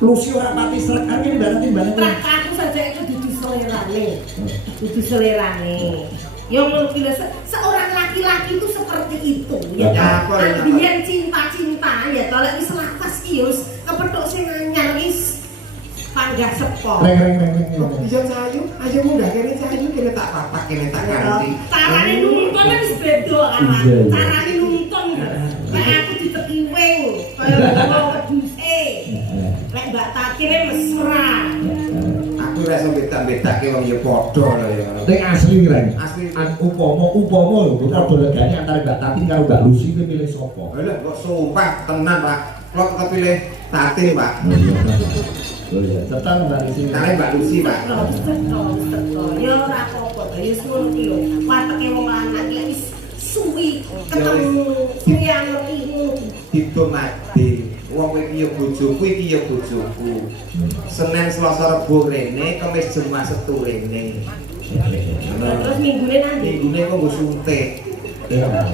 Lucy ora pati srek kan mbak aku saja itu dudu selerane. Ya ngono ki seorang laki-laki itu seperti itu ya. Ambiyen cinta-cinta ya tolek wis lapas ki yo kepethuk sing anyar wis panggah sepo. Reng. Iya cayu, ayo munggah kene cayu kene tak papak kene tak ganti. Carane nuntun wis beda kan. Carane nuntun. Nek aku diteki wing kaya ngono wedhuse. Nek Mbak Tati mesra. Aku ora iso beda-bedake wong ya padha lho ya. Ning asli Reng. Asli Upama lho padha legane antara Mbak Tati karo Mbak Lucy kuwi milih sapa? Lha kok sumpah tenan Pak. Kok kepilih Tati Pak. Oh iya, setan Mbak Lucy. Kare Mbak Lucy Pak. Ya ora apa-apa to, ya ngono ki lho. Wateke wong lanang iki wis suwi ketemu sing ngono Tiba mati. Wong iki ya bojoku iki ya bojoku. Senin Selasa Rebo rene, Kamis Jumat Setu rene. Terus minggune nanti. Minggune kok nggo suntik. Iya.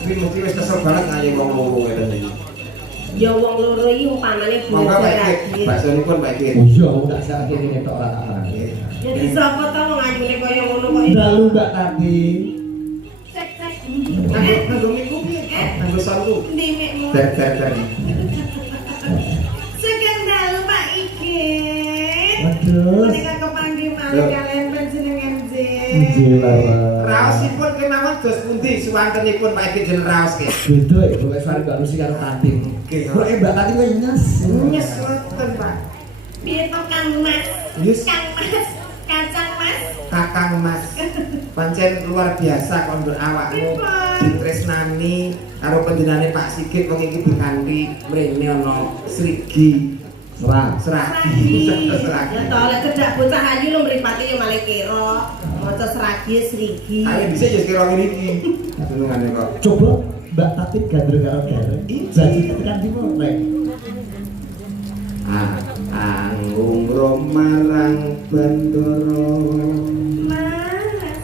Kuwi mesti wis kesel banget kaya wong loro ngene iki. Ya wong loro iki umpamane Monggo Pak Dik, baksanipun Pak Dik. Oh iya, aku tak sakit ini tok ora tak parani. Jadi sapa to wong ajune kaya ngono kok. Dalu Mbak Tati. Cek. Nganggo minggu piye? Nganggo salku. Ndi mikmu? Ter. Sekendal Pak Ikit. Waduh. Menika kepanggih malih kalian panjenengan Gila. Raosipun kemawon dos pundi suwantenipun Pak Ikit jeneng raos ke? Beda ya, kok suara Mbak Lucy karo Tati. Kok Mbak Tati kok nyes. Nyes ngoten Pak. Piye to Kang Mas? Yes. Kang Mas, Kacang Mas. Kakang Mas. Pancen luar biasa kondur awakmu ditresnani karo panjenengane Pak Sigit wong iki dikanthi mrene ana Srigi. Seragi. Ya to lek cedak bocah ayu lho mripate yo malih kira. Maca seragi Srigi. Ayo bisa ya kira ngene iki. Senengane kok. Coba Mbak Tati gandreng karo gareng. Jadi tekan di mana? Anggung romarang bandara.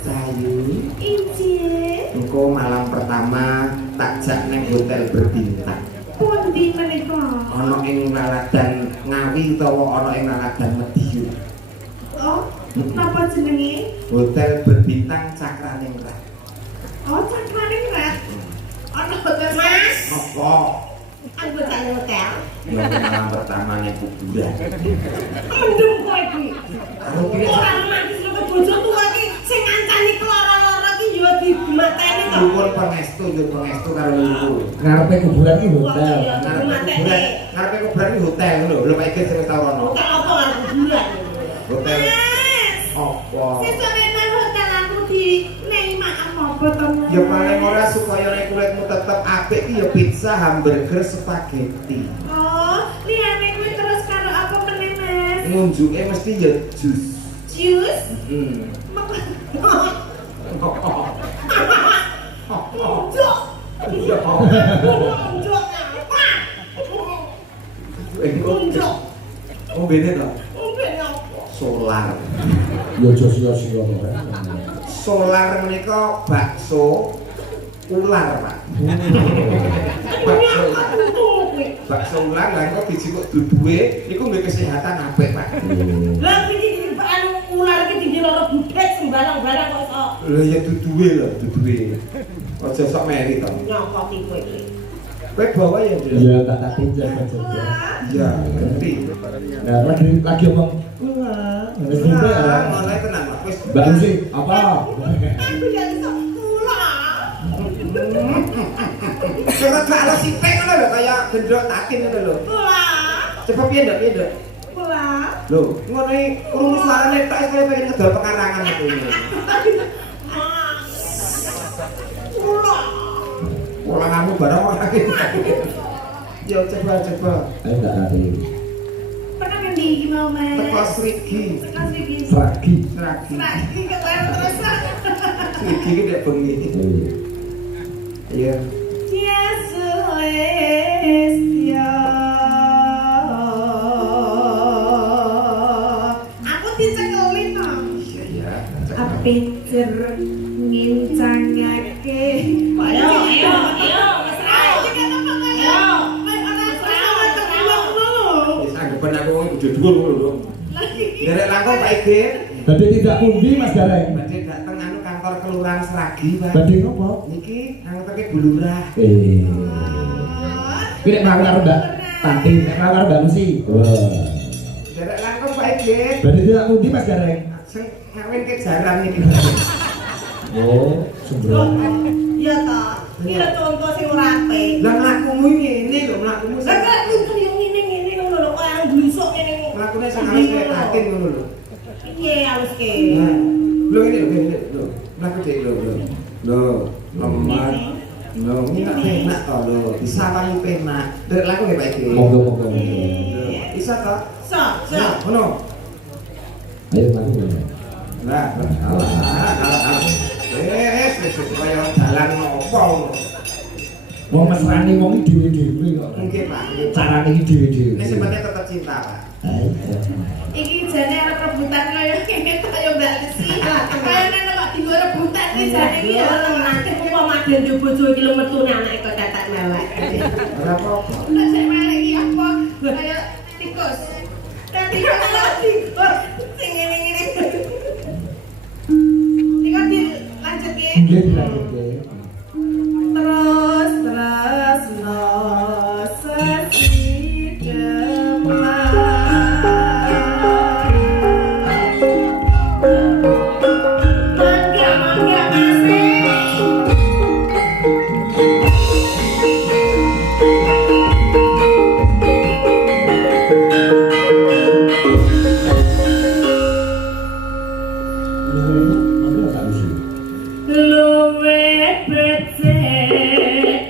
Sayu. Injih. Engko malam pertama tak jak neng hotel berbintang. Pundi menika? Ana ing Laladan Ngawi utawa ana ing Laladan Medion. Oh, napa jenenge? Hotel berbintang Cakraningrat. Oh, Cakraningrat. Ana hotel Mas. Apa? Anggota hotel. Ya malam pertama ning kuburan. Mendem kowe iki. Aku kira Ora romantis karo bojo tuwa iki sing ngancani keloro-loro iki yo dimateni to. nyuwun pangestu karo niku. Ngarepe kuburan iki hotel. Ngarepe kuburan iki hotel lho. Lho Pak Ikit sing wis tau rono. Hotel apa karo kuburan? Hotel. Mas. Apa? Sesuk nang hotel aku di nei maaf apa to? Ya paling ora supaya nek kulitmu tetep apik iki ya pizza, hamburger, spaghetti. Oh, liyane kuwi terus karo apa meneh, Mas? Ngunjuke mesti ya jus. Jus? Heeh. Unjuk. Iya. Unjuk. Unjuk. Oh beda to. Unjuk apa? Solar. Yo sio-sio ora. Solar menika bakso ular, Pak. Bakso ular lah kok dijikuk duduhe niku nggih kesehatan apik, Pak. Lah iki anu ular iki diloro budhet sembarang-barang kok iso. Lha ya duduhe lho, duduhe. Aja sok meri to. Nyokot iki kowe iki. Kowe bawa ya, Dil? Iya, tak tati jaga-jaga. Iya, ngerti. Nah, lagi omong, wah, wis Nah, ya. mulai tenang, Pak. Wis Mbak Lucy, apa? Aku ya iso ular. coba kalau sipek ngono lho kaya gendrok takin ngono lho. Ular. Coba piye ndak, piye ndak? Ular. Lho, ngono iki krungu suarane tok kaya pengen ngedol pekarangan itu ini. Ular. Ora kamu barang ora gitu. Yo coba. Ayo tak tati. Pernah ngendi iki mau, Mas? Teko Srigi. Tekan iki. Fragi. Sragi. Lagi ketemu terus. Srigi iki nek bengi. Iya. Yesus ya. Aku dicekeli to. Iya. Pinter ngincangake. Ayo. Mesra. Ayo. Mek ana ben aku wong bojo dhuwur ngono lho. Derek langkung Pak Igit. Berarti tidak pundi Mas Gareng. Badhe dateng anu kantor kelurahan Seragi, Pak. Berarti ngopo? Niki nganterke bulurah. Kuwi nek mlaku karo Mbak Tati, nek mlaku karo Mbak Lucy. Derek langkung Pak Igit. Berarti tidak pundi Mas Gareng. Sing ngawin ke jaran niki. Oh, sembrono. Ya toh. Iya contoh sing ora apik. Lah mlakumu ngene lho, mlakumu Lah kok kudu yo ngene-ngene ngono lho, kok arep blusuk ngene. mlakune sing harus kaya atin ngono lho. Piye haluske? Nah, lho ini lho, mlaku dhek lho. Lho, lemah. Lho, ini tak penak to lho, bisa wangi penak. Derek laku nggih Pak Iki. Monggo. Bisa to? So. Ngono. Ayo mlaku. Lah, alah. Wes, kaya dalan opo. Wong mesrani wong iki dhewe-dhewe kok. Mungkin Pak. Carane iki dhewe-dhewe. Ini sebenarnya tetap cinta, Pak. Iki jane arep rebutan kaya ngene kaya Mbak Lesi. Kaya nang kok digo rebutan iki jane iki ya nanti kok maden yo bojo iki lho metune anake kok tetek melek. Ora apa-apa. Lah sik melek iki apa? Kaya tikus. Tapi kok tikus sing ngene-ngene. Iki dilanjutke. Nggih dilanjutke. Terus no sesi demam. Mangga masih. Luwe becek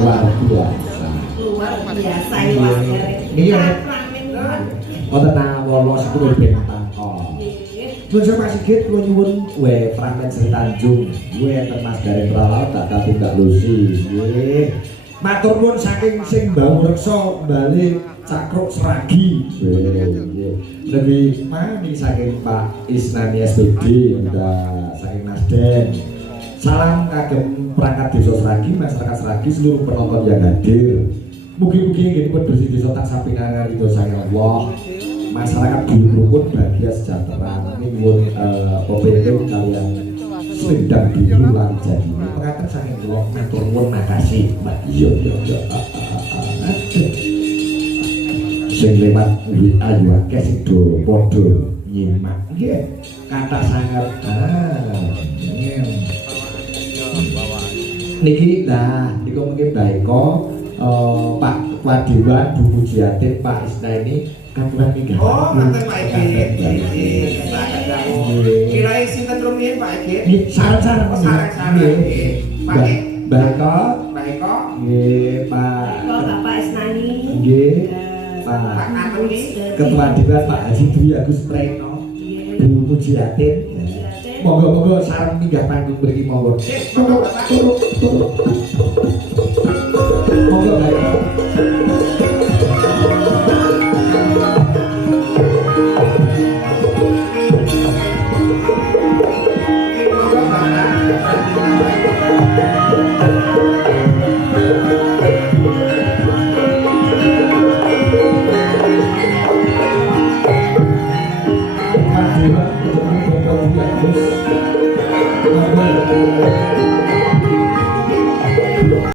luar biasa. Luar biasa ya. Iya. Wonten Wolos iku bintang. Nun sama Sigit kula nyuwun fragmen Sri Tanjung. Enten Mas Gareng Pralaut tak tindak lusi. Nggih. Matur nuwun saking sing mbau reksa bali Cakruk Seragi. Nggih. Lebih mani saking Pak Isnani SPD saking Nasdem. Salam kagem perangkat desa Seragi, masyarakat Seragi, seluruh penonton yang hadir. Mugi-mugi nggih bersih desa tak sampingan ridho saking Allah. Masyarakat dulu rukun bahagia sejahtera. Nyuwun pemimpin kalian selendang biru lan jadi. Pengantar saking kula matur nuwun makasih. Mbak iya. Sing lewat WA yo akeh sing do padha nyimak. Nggih. Kata sangat niki niku mungkin Baiko Pak Wadiwan Bu Pujiatin Pak Isna ini katuran minggat. Oh, mantan Pak Ege. Kirain sinten rumiyin Pak Ege? Nggih, sareng-sareng. Sareng-sareng. Pak Baiko. Baiko. Nggih, Pak. Bapak Isnani. Nggih. Pak Antoni. Ketua Dewan Pak Haji Dwi Agus Preno. Bu Pujiatin. Monggo-monggo sareng minggah panggung mriki monggo. Monggo Bapak.